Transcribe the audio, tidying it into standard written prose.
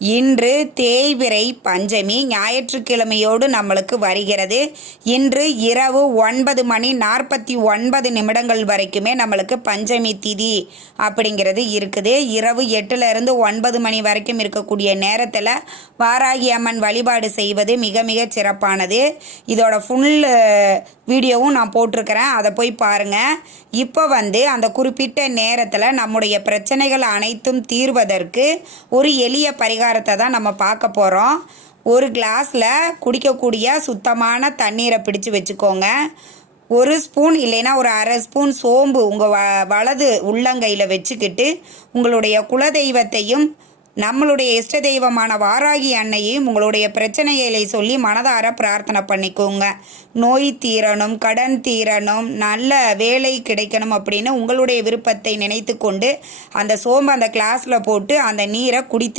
இன்று தேய்பிறை பஞ்சமி ஞாயிற்றுக்கிழமையோடு நம்மளுக்கு வருகிறது. இன்று இரவு 9:49 வரைக்குமே நம்மளுக்கு பஞ்சமி திதி அப்படிங்கிறது இருக்குது. இரவு 8லிருந்து 9 மணி வரைக்கும் இருக்கக்கூடிய நேரத்தில் வாராகி அம்மன் வழிபாடு செய்வது மிக மிக சிறப்பானது. இதோட ஃபுல் வீடியோவும் நான் போட்டிருக்கிறேன், அதை போய் பாருங்கள். இப்போ அந்த குறிப்பிட்ட நேரத்தில் நம்முடைய பிரச்சனைகள் அனைத்தும் தீர்வதற்கு ஒரு எளிய பரிகாரத்தை தான் நம்ம பார்க்க போகிறோம். ஒரு கிளாஸில் குடிக்கக்கூடிய சுத்தமான தண்ணீரை பிடிச்சு வச்சுக்கோங்க. 1 ஸ்பூன் இல்லைன்னா ஒரு அரை ஸ்பூன் சோம்பு உங்கள் வலது உள்ளங்கையில் வச்சுக்கிட்டு உங்களுடைய குலதெய்வத்தையும் நம்மளுடைய இஷ்ட தெய்வமான வாராகி அன்னையையும் உங்களுடைய பிரச்சனைகளை சொல்லி மனதார பிரார்த்தனை பண்ணிக்கோங்க. நோய் தீரணும், கடன் தீரணும், நல்ல வேலை கிடைக்கணும் அப்படின்னு உங்களுடைய விருப்பத்தை நினைத்து கொண்டு அந்த சோம்பு அந்த கிளாஸில் போட்டு அந்த நீரை குடித்து